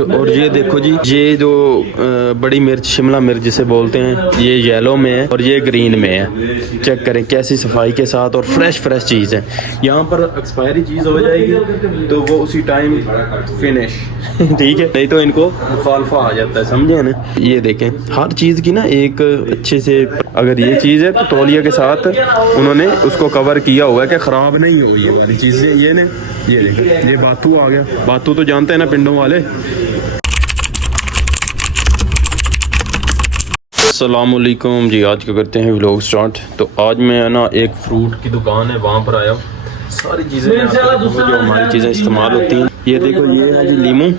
और ये देखो जी, ये जो बड़ी मिर्च शिमला मिर्च जिसे बोलते हैं, ये येलो में है और ये ग्रीन में है। चेक करें कैसी सफाई के साथ और फ्रेश चीज़ है। यहाँ पर एक्सपायरी चीज़ हो जाएगी तो वो उसी टाइम फिनिश ठीक है, नहीं तो इनको मुखालफा आ जाता है, समझे ना। ये देखें हर चीज़ की ना एक अच्छे से, अगर ये चीज़ है तो तौलिया के साथ उन्होंने उसको कवर किया हुआ है कि ख़राब नहीं हो ये वाली चीज़ें। ये ने ये देखें, ये बातू आ गया। बातू तो जानते हैं ना पिंडों वाले। अस्सलामुअलैकुम जी, आज क्या करते हैं व्लॉग स्टार्ट। तो आज मैं ना एक फ्रूट की दुकान है वहाँ पर आया हूँ। सारी चीज़ें जो हमारी चीज़ें इस्तेमाल होती हैं। ये देखो, ये है जी लीमू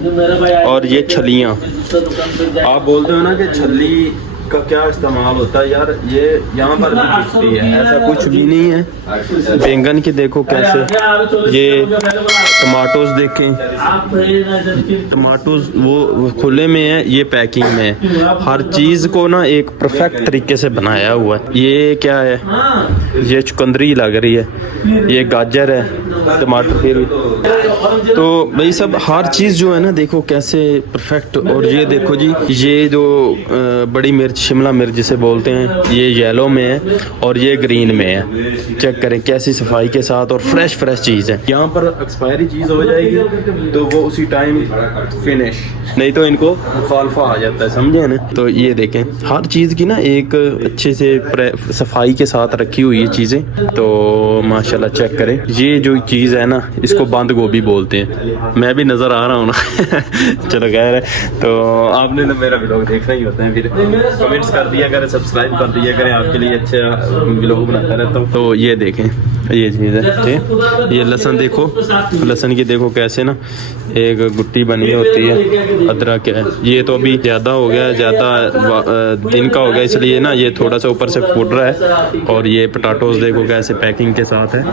और ये छलियाँ। आप बोलते हो ना कि छली का क्या इस्तेमाल होता है यार, ये यहाँ पर भी दिखती है, ऐसा कुछ भी नहीं है। बैंगन की देखो कैसे, ये टमाटोज देखें, टमाटोज वो खुले में है, ये पैकिंग में है। हर चीज़ को ना एक परफेक्ट तरीके से बनाया हुआ है। ये क्या है, ये चुकंदरी लग रही है, ये गाजर है, टमाटर फिर तो भाई सब हर चीज़ जो है ना देखो कैसे परफेक्ट। और ये देखो जी, ये जो बड़ी मिर्च शिमला मिर्च जिसे बोलते हैं, ये येलो में है और ये ग्रीन में है। चेक करें कैसी सफाई के साथ और फ्रेश चीज़ है। यहाँ पर एक्सपायरी चीज़ हो जाएगी तो वो उसी टाइम फिनिश, नहीं तो इनको मुखालफा आ जाता है, समझे ना। तो ये देखें हर चीज़ की ना एक अच्छे से सफाई के साथ रखी हुई है चीज़ें। तो माशाल्लाह चेक करें, ये जो चीज़ है ना इसको बंद गोभी बोलते हैं। मैं भी नज़र आ रहा हूँ ना चलो खैर है। तो आपने ना मेरा व्लॉग देखना ही होता है, फिर कमेंट्स कर दिया करें, सब्सक्राइब कर दिया करें, आपके लिए अच्छा व्लॉग बनाता रहता हूँ। तो ये देखें ये चीज़ है ठीक। ये लहसुन देखो, लहसुन की देखो कैसे ना एक गुट्टी बनी होती है। अदरक है, ये तो अभी ज़्यादा हो गया, ज़्यादा दिन का हो गया, इसलिए ना ये थोड़ा सा ऊपर से फूट रहा है। और ये पोटैटोज देखो कैसे पैकिंग के साथ है।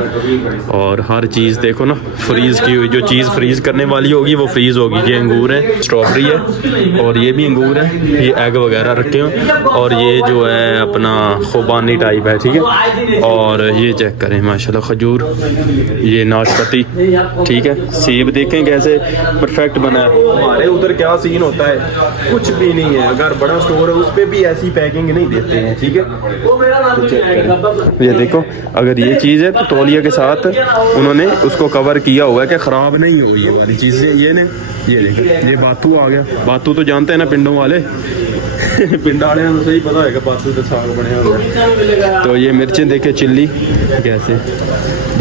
और हर चीज़ देखो ना फ्रीज़ की हुई, जो चीज़ फ्रीज़ करने वाली होगी वो फ्रीज़ होगी। ये अंगूर है, स्ट्रॉबेरी है और ये भी अंगूर है, ये एग वगैरह रखे हो। और ये जो है अपना खुबानी टाइप है, ठीक है। और ये चेक करें माशाल्लाह खजूर, ये नाशपाती, ठीक है। सेब देखें कैसे परफेक्ट बना है। हमारे उधर क्या सीन होता है, कुछ भी नहीं है। अगर बड़ा स्टोर है उस पर भी ऐसी पैकिंग नहीं देते हैं, ठीक है। तो चेक करें, ये देखो अगर ये चीज़ है तो तौलिया के साथ उन्होंने उसको कवर किया हुआ है कि ख़राब नहीं हो ये वाली चीज़ें। ये ने ये देखो, ये बातू आ गया। बातू तो जानते हैं ना पिंडों वाले पिंड वाले तो सही पता है कि बातू से साग बने हुए हैं। तो ये मिर्चें देखे चिल्ली कैसे,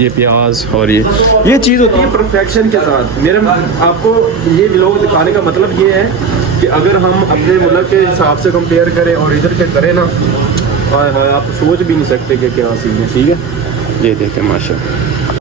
ये प्याज और ये चीज़ होती है परफेक्शन के साथ। मेरे आपको ये व्लॉग दिखाने का मतलब ये है कि अगर हम अपने मुल्क के हिसाब से कंपेयर करें और इधर के करें ना, आप सोच भी नहीं सकते कि क्या सीन है, ठीक है। ये देखें माशाल्लाह।